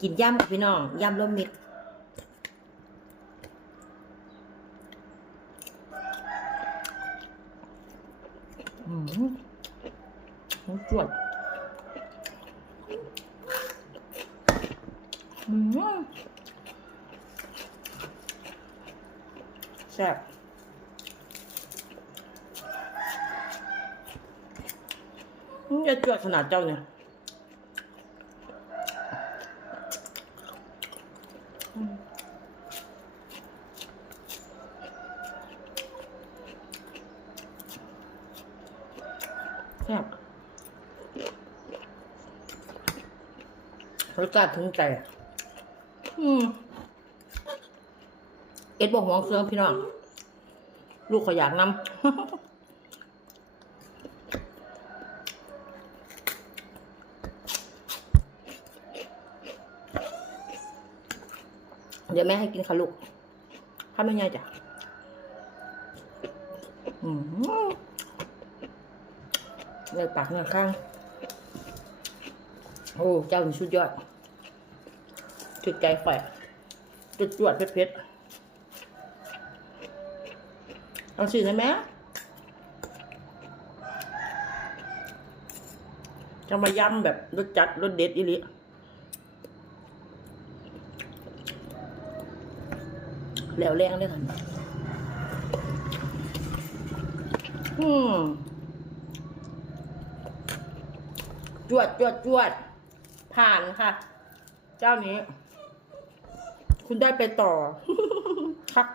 กินย่ำกับพี่น้องย่ำรวมมิตรอืมจวดอืมแซ่บอืมจะจวดขนาดเจ้าเนี่ย แซ่บรสชาติถึงใจอะอืมเอ็ดบอกหวงเครื่องพี่น้อง ลูกเขาอยากนำเดี๋ยวแม่ให้กินค่ะลูกข้าวไม่ใหญ่จ้ะอืม เลยปากเนี่ยข้าง โอ้เจ้านี่สุดยอดถึกใจข่อยจุดจวดๆเผ็ดเอาสิได้ไหมจะมาย้ำแบบรสจัดรสเด็ดอีหลิแล้วแรงเลยท่านอืม จวดจวดจวด ผ่านค่ะ เจ้านี้ คุณได้ไปต่อคัก